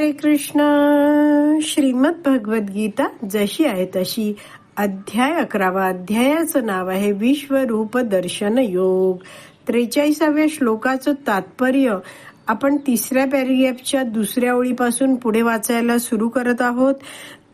हरे कृष्ण. श्रीमद भगवत गीता जशी आहे तशी. अध्याय अकरावा अध्यायाचं नाव आहे विश्वरूप दर्शन योग. त्रेचाळीसाव्या श्लोकाचं तात्पर्य आपण तिसऱ्या पॅरिग्रॅफच्या दुसऱ्या ओळीपासून पुढे वाचायला सुरू करत आहोत.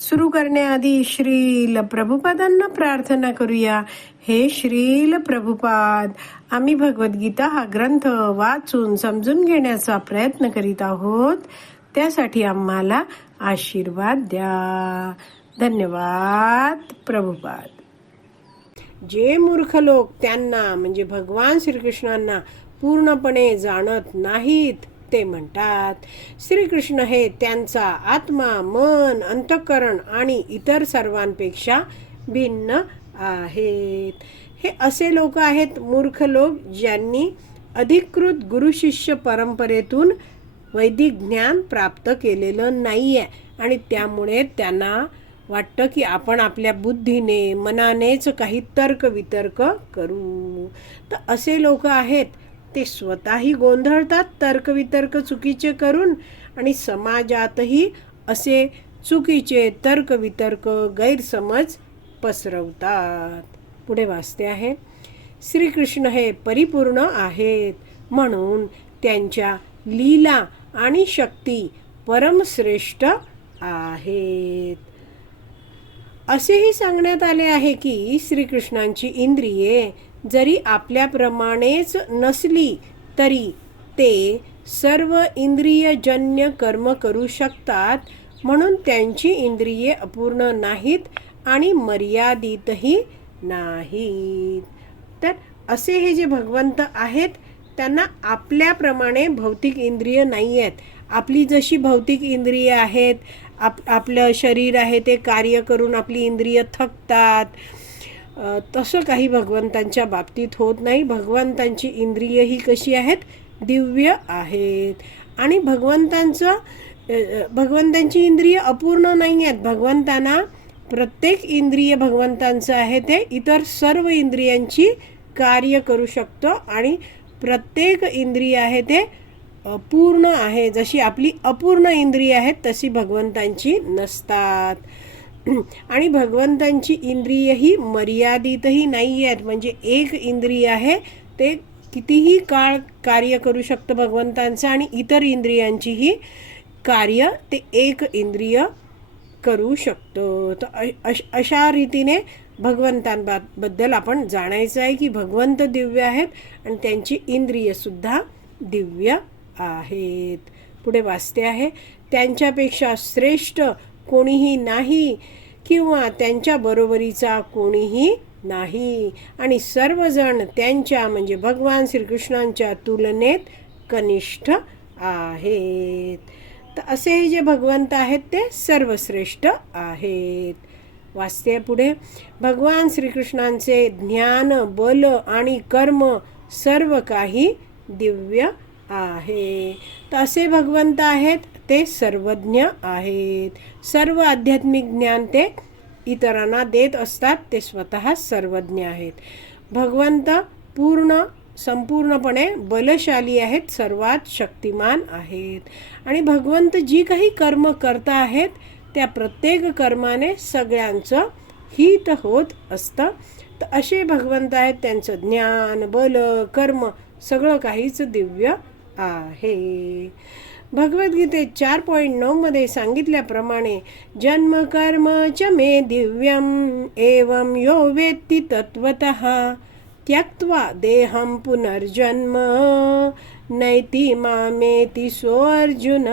सुरू करण्याआधी श्रील प्रभुपादांना प्रार्थना करूया. हे श्रील प्रभुपाद आम्ही भगवद्गीता हा ग्रंथ वाचून समजून घेण्याचा प्रयत्न करीत आहोत. त्यासाठी आम्हाला आशीर्वाद द्या. धन्यवाद प्रभुपाद. जे मूर्ख लोक त्यांना म्हणजे भगवान श्रीकृष्णांना पूर्णपणे जाणत नाहीत ते म्हणतात श्रीकृष्ण हे त्यांचा आत्मा मन अंतकरण आणि इतर सर्वांपेक्षा भिन्न आहेत. हे असे लोक आहेत मूर्ख लोक ज्यांनी अधिकृत गुरुशिष्य परंपरेतून वैदिक ज्ञान प्राप्त केलेलं नाही आहे आणि त्यामुळे त्यांना वाटतं की आपण आपल्या बुद्धीने मनानेच काही तर्क वितर्क करू. तर असे लोक आहेत ते स्वतःही गोंधळतात तर्कवितर्क चुकीचे करून आणि समाजातही असे चुकीचे तर्कवितर्क गैरसमज पसरवतात. पुढे वाचते आहे श्रीकृष्ण हे परिपूर्ण आहेत. म्हणून त्यांच्या लीला आणि शक्ती परमश्रेष्ठ आहेत. असेही सांगण्यात आले आहे की श्रीकृष्णांची इंद्रिये जरी आपल्याप्रमाणेच नसली तरी ते सर्व इंद्रियजन्य कर्म करू शकतात म्हणून त्यांची इंद्रिये अपूर्ण नाहीत आणि मर्यादितही नाहीत. तर असे हे जे भगवंत आहेत त्यांना आपल्याप्रमाणे भौतिक इंद्रिय नाही आहेत आपली जशी भौतिक इंद्रिय आहेत आप आपलं शरीर आहे ते कार्य करून आपली इंद्रिय थकतात. तसं काही भगवंतांच्या बाबतीत होत नाही. भगवंतांची इंद्रिय ही कशी आहेत? दिव्य आहेत. आणि भगवंतांचं भगवंतांची इंद्रिय अपूर्ण नाही आहेत भगवंतांना प्रत्येक इंद्रिय भगवंतांचं आहे ते इतर सर्व इंद्रियांची कार्य करू शकतो आणि प्रत्येक इंद्रिय आहे ते पूर्ण आहे. जशी आपली अपूर्ण इंद्रिय आहेत तशी भगवंतांची नसतात. आणि भगवंतांची इंद्रिय ही मर्यादितही नाही आहेत म्हणजे एक इंद्रिय आहे ते कितीही काळ कार्य करू शकतं भगवंतांचं आणि इतर इंद्रियांचीही कार्य ते एक इंद्रिय करू शकतो. तर अश- अशा रीतीने भगवंतांबद्दल आपण जाणायचं आहे की भगवंत दिव्य आहेत आणि त्यांची इंद्रियसुद्धा दिव्य आहेत. पुढे वाचते आहे त्यांच्यापेक्षा श्रेष्ठ कोणीही नाही किंवा त्यांच्या बरोबरीचा कोणीही नाही. आणि सर्वजण त्यांच्या म्हणजे भगवान श्रीकृष्णांच्या तुलनेत कनिष्ठ आहेत. तर असे जे भगवंत आहेत ते सर्वश्रेष्ठ आहेत. वाचते पुढे. भगवान श्रीकृष्णांचे ज्ञान बल आणि कर्म सर्व काही दिव्य आहे. तर असे भगवंत आहेत ते सर्वज्ञ आहेत. सर्व आध्यात्मिक ज्ञान ते इतरांना देत असतात ते स्वतः सर्वज्ञ आहेत. भगवंत पूर्ण संपूर्णपणे बलशाली आहेत सर्वात शक्तिमान आहेत. आणि भगवंत जी काही कर्म करता आहेत त्या प्रत्येक कर्माने सगळ्यांचं हित होत असतं. तर असे भगवंत आहेत त्यांचं ज्ञान बल कर्म सगळं काहीच दिव्य आहे. भगवद्गीतेत चार पॉईंट नऊमध्ये सांगितल्याप्रमाणे जन्म कर्म च मे दिव्यम एवं यो वेत्ती तत्वत त्यक्त्वा देहं पुनर्जन्म नैति मामेती सो अर्जुन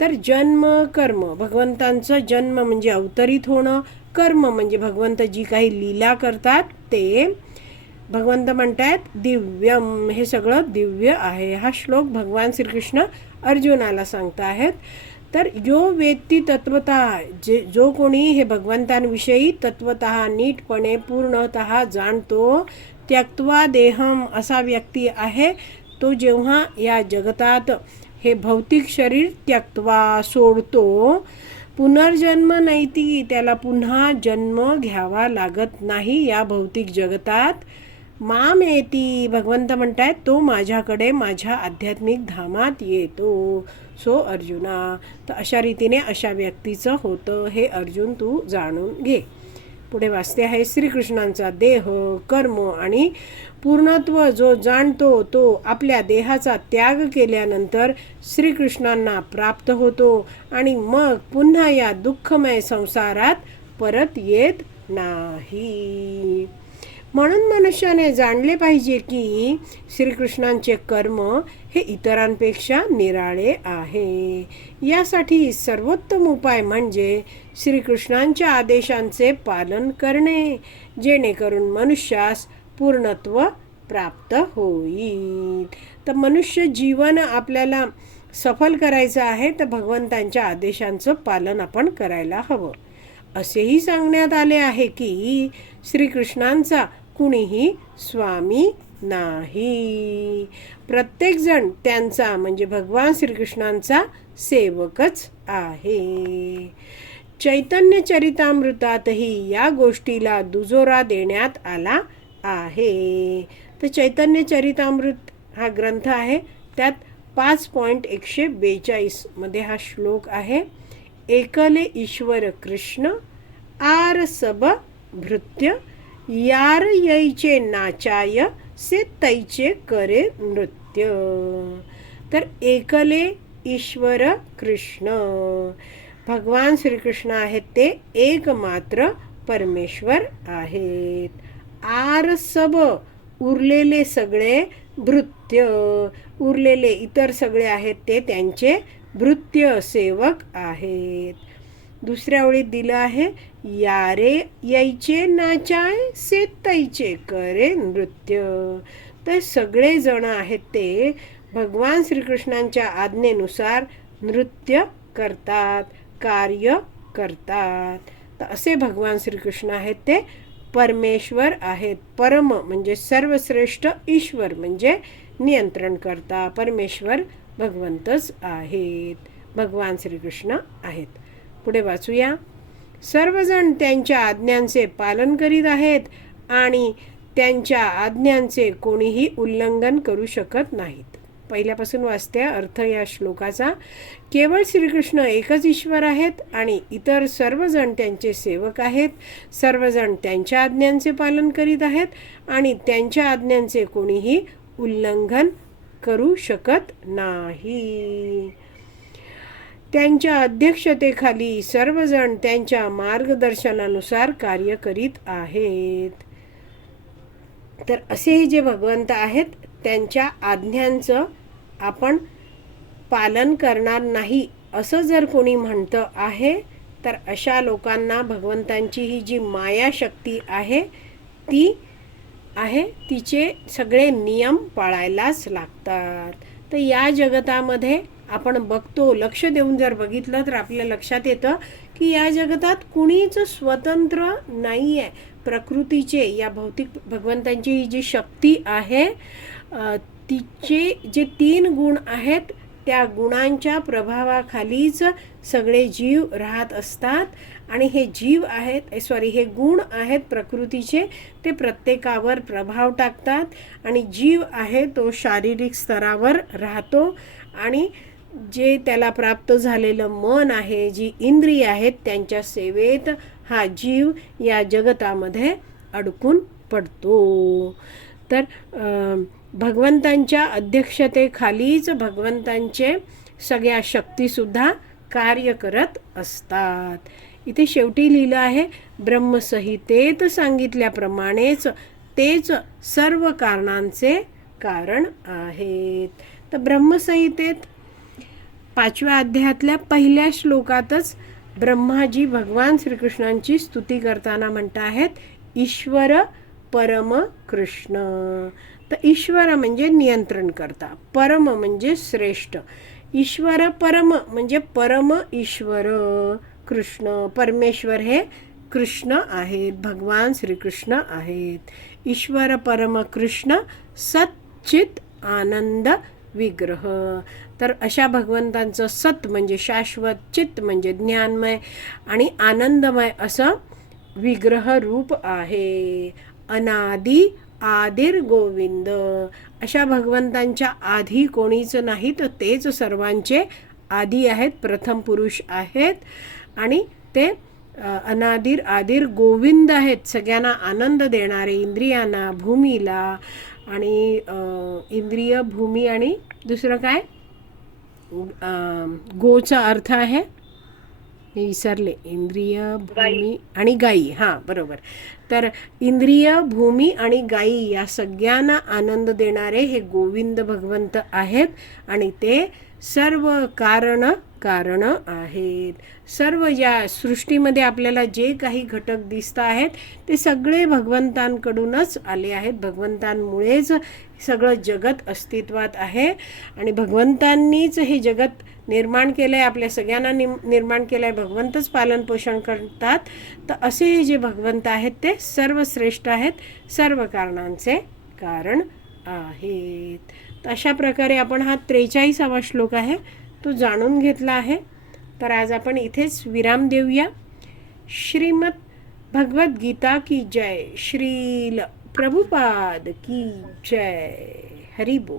तर जन्म कर्म. भगवंतांचं जन्म म्हणजे अवतरित होणं कर्म म्हणजे भगवंत जी काही लीला करतात ते. भगवंत म्हणतात दिव्यम. हे सगळं दिव्य आहे. हा श्लोक भगवान श्रीकृष्ण अर्जुनाला सांगता आहेत तर जो वेत्ती तत्वत जे जो कोणी हे भगवंतांविषयी तत्वत नीटपणे पूर्णत जाणतो त्यक्त्वा देहम असा व्यक्ती आहे तो जेव्हा या जगतात हे भौतिक शरीर त्यक्त्वा सोडतो. पुनर्जन्म नाही ती त्याला पुन्हा जन्म घ्यावा लागत नाही या भौतिक जगतात. मामेती भगवंत म्हणतायत तो माझ्याकडे माझ्या आध्यात्मिक धामात येतो. सो अर्जुना. तर अशा रीतीने अशा व्यक्तीचं होतं हे अर्जुन तू जाणून घे. पुढे वाचते आहे. श्रीकृष्णांचा देह कर्म आणि पूर्णत्व जो जाणतो तो आपल्या देहाचा त्याग केल्यानंतर श्रीकृष्णांना प्राप्त होतो आणि मग पुन्हा या दुःखमय संसारात परत येत नाही. म्हणून मनुष्याने जाणले पाहिजे की श्रीकृष्णांचे कर्म हे इतरांपेक्षा निराळे आहे. यासाठी सर्वोत्तम उपाय म्हणजे श्रीकृष्णांच्या आदेशांचे पालन करणे जेणेकरून मनुष्यास पूर्णत्व प्राप्त होईल. तर मनुष्य जीवन आपल्याला सफल करायचं आहे तर भगवंतांच्या आदेशांचं पालन आपण करायला हवं. असेही सांगण्यात आले आहे की श्रीकृष्णांचा कुणीही स्वामी नाही. प्रत्येकजण त्यांचा म्हणजे भगवान श्रीकृष्णांचा सेवकच आहे. चैतन्य चरितामृतातही या गोष्टीला दुजोरा देण्यात आला आहे. तर चैतन्य चरितामृत हा ग्रंथ आहे. त्यात पाच पॉईंट एकशे बेचाळीसमध्ये हा श्लोक आहे. एकले ईश्वर कृष्ण आर सब भृत्य यार यैचे नाचाय से तैचे करे नृत्य. तर एकले ईश्वर कृष्ण. भगवान श्रीकृष्ण आहेत ते एकमात्र परमेश्वर आहेत. आर सब उरलेले सगळे भृत्य. उरलेले इतर सगळे आहेत ते त्यांचे भृत्य सेवक आहेत. दुसऱ्या ओळीत दिलं आहे यारे यायचे नाचाय से तैचे करे नृत्य. तर सगळेजण आहेत ते भगवान श्रीकृष्णांच्या आज्ञेनुसार नृत्य करतात कार्य करतात. तर असे भगवान श्रीकृष्ण आहेत ते. परमेश्वर आहेत परम म्हणजे सर्वश्रेष्ठ ईश्वर म्हणजे नियंत्रण करता परमेश्वर भगवंतच आहेत भगवान श्रीकृष्ण आहेत. पुढे वाचूया. सर्वजण त्यांच्या आज्ञांचे पालन करीत आहेत आणि त्यांच्या आज्ञांचे कोणीही उल्लंघन करू शकत नाहीत. पहिल्यापासून वाचते अर्थ या श्लोकाचा केवळ श्रीकृष्ण एकच ईश्वर आहेत आणि इतर सर्वजण त्यांचे सेवक आहेत. सर्वजण त्यांच्या आज्ञांचे पालन करीत आहेत आणि त्यांच्या आज्ञांचे कोणीही उल्लंघन करू शकत नाही. त्यांच्या अध्यक्षतेखाली सर्वजण त्यांच्या मार्गदर्शनानुसार कार्य करीत आहेत. तर असेही जे भगवंत आहेत त्यांच्या आज्ञांचं आपण पालन करणार नाही असं जर कोणी म्हणतं आहे तर अशा लोकांना भगवंतांची ही जी मायाशक्ती आहे ती आहे तिचे सगळे नियम पाळायलाच लागतात. तर या जगतामध्ये आपण बघतो लक्ष देऊन जर बघितलं तर आपल्या लक्षात येतं की या जगतात कुणीच स्वतंत्र नाही आहे प्रकृतीचे या भौतिक भगवंतांची ही जी शक्ती आहे तिचे जे तीन गुण आहेत त्या गुणांच्या प्रभावाखालीच सगळे जीव राहत असतात. आणि हे जीव आहेत सॉरी हे गुण आहेत प्रकृतीचे ते प्रत्येकावर प्रभाव टाकतात. आणि जीव आहे तो शारीरिक स्तरावर राहतो. आणि जे त्याला प्राप्त झालेलं मन आहे जी इंद्रिय आहेत त्यांच्या सेवेत हा जीव या जगतामध्ये अडकून पडतो. तर भगवंतांच्या अध्यक्षतेखालीच भगवंतांचे सगळ्या शक्तीसुद्धा कार्य करत असतात. इथे शेवटी लिहिलं आहे ब्रह्मसहितेत सांगितल्याप्रमाणेच तेच सर्व कारणांचे कारण आहेत. तर ब्रह्मसहितेत पाचव्या अध्यायातल्या पहिल्या श्लोकातच ब्रह्माजी भगवान श्रीकृष्णांची स्तुती करताना म्हणत आहेत ईश्वर परम कृष्ण. तर ईश्वर म्हणजे नियंत्रण करता परम म्हणजे श्रेष्ठ. ईश्वर परम म्हणजे परम ईश्वर कृष्ण. परमेश्वर हे कृष्ण आहेत भगवान श्रीकृष्ण आहेत. ईश्वर परम कृष्ण सच्चित आनंद विग्रह. तर अशा भगवंतांचं सत म्हणजे शाश्वत चित्त म्हणजे ज्ञानमय आणि आनंदमय असं विग्रह रूप आहे. अनादी आदिर गोविंद. अशा भगवंतांच्या आधी कोणीच नाही तर तेच सर्वांचे आदी आहेत प्रथम पुरुष आहेत आणि ते अनादिर आदिर गोविंद आहेत. सगळ्यांना आनंद देणारे इंद्रियांना भूमीला आणि इंद्रिय भूमी आणि दुसरं काय? गोचा अर्थ आहे. मी विसरले. इंद्रिय भूमी आणि गायी हां बरोबर. तर इंद्रिय भूमी आणि गायी या सगळ्यांना आनंद देणारे हे गोविंद भगवंत आहेत. आणि ते सर्व कारण कारणं आहेत. सर्व या सृष्टीमध्ये आपल्याला जे काही घटक दिसत आहेत ते सगळे भगवंतांकडूनच आले आहेत. भगवंतांमुळेच सगळं जगत अस्तित्वात आहे आणि भगवंतांनीच हे जगत निर्माण केलं आहे आपल्या सगळ्यांना निम निर्माण केलं आहे भगवंतच पालनपोषण करतात. तर असे हे जे भगवंत आहेत ते सर्वश्रेष्ठ आहेत सर्व कारणांचे कारण आहेत. तर अशा प्रकारे आपण हा त्रेचाळीसावा श्लोक आहे. तो जाणून घेतला आहे. तर आज आपण इथेच विराम देऊया. श्रीमद भगवद्गीता की जय. श्रील प्रभुपाद की जय. हरिबो